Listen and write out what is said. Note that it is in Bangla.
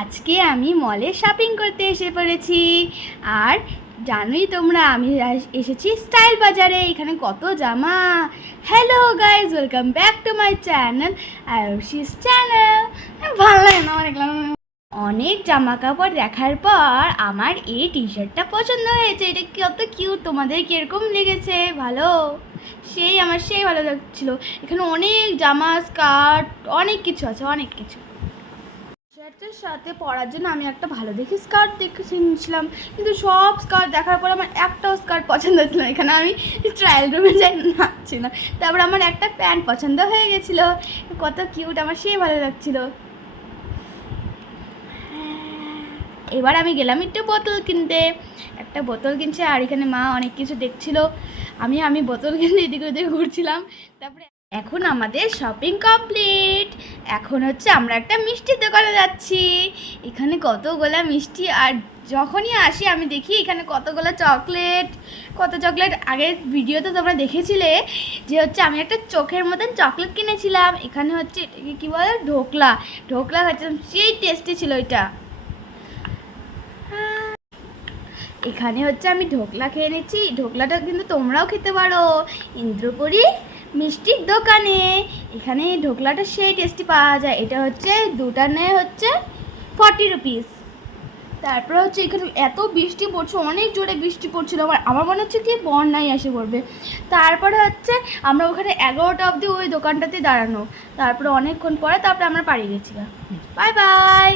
আজকে আমি মলে শপিং করতে এসে পড়েছি। আর জানোই তোমরা আমি এসেছি স্টাইল বাজারে। এখানে কত জামা। Hello guys, welcome back to my channel Ayushi's channel. ভালো লাগে না আমার দেখলাম। অনেক জামা কাপড় দেখার পর আমার এই টি শার্টটা পছন্দ হয়েছে। এটা কত কিউট, তোমাদের কীরকম লেগেছে? ভালো, আমার সেই ভালো লাগছিলো। এখানে অনেক জামা, স্কার্ট, অনেক কিছু আছে, অনেক কিছু। শার্টের সাথে পরার জন্য আমি একটা ভালো দেখে স্কার্ট দেখে নিয়েছিলাম, কিন্তু সব স্কার্ট দেখার পর আমার একটাও স্কার্ট পছন্দ হচ্ছিল না। এখানে আমি ট্রায়াল রুমে যাই নাচছি না। তারপর আমার একটা প্যান্ট পছন্দ হয়ে গেছিলো, কত কিউট, আমার সেই ভালো লাগছিলো। এবার আমি গেলাম একটু বোতল কিনতে। একটা বোতল কিনছে, আর এখানে মা অনেক কিছু দেখছিল। আমি বোতল কিনতে এদিকে ওদিকে ঘুরছিলাম। তারপরে এখন আমাদের শপিং কমপ্লিট। এখন হচ্ছে আমরা একটা মিষ্টির দোকানে যাচ্ছি। এখানে কতগুলা মিষ্টি, আর যখনই আসি আমি দেখি এখানে কতগুলো চকলেট, আগের ভিডিওতে তোমরা দেখেছিলে যে হচ্ছে আমি একটা চোখের মতন চকলেট কিনেছিলাম। এখানে হচ্ছে এটাকে কী বলে, ঢোকলা হচ্ছে, সেই টেস্টি ছিল এটা। এখানে হচ্ছে আমি ঢোকলা খেয়ে নিচ্ছি। ঢোকলাটা কিন্তু তোমরাও খেতে পারো ইন্দ্রপুরী মিষ্টির দোকানে। এখানে ঢোকলাটা সেই টেস্টি পাওয়া যায়। এটা হচ্ছে দুটা নেয় হচ্ছে 40 রুপিস। তারপর হচ্ছে এখানে এত বৃষ্টি পড়ছে, অনেক জোরে বৃষ্টি পড়ছিল। আমার মনে হচ্ছে কি বন্যায় এসে পড়বে। তারপরে হচ্ছে আমরা ওখানে 11টা অবধি ওই দোকানটাতে দাঁড়ানো। তারপরে অনেকক্ষণ পরে আমরা বাড়ি গেছিলাম। Bye bye.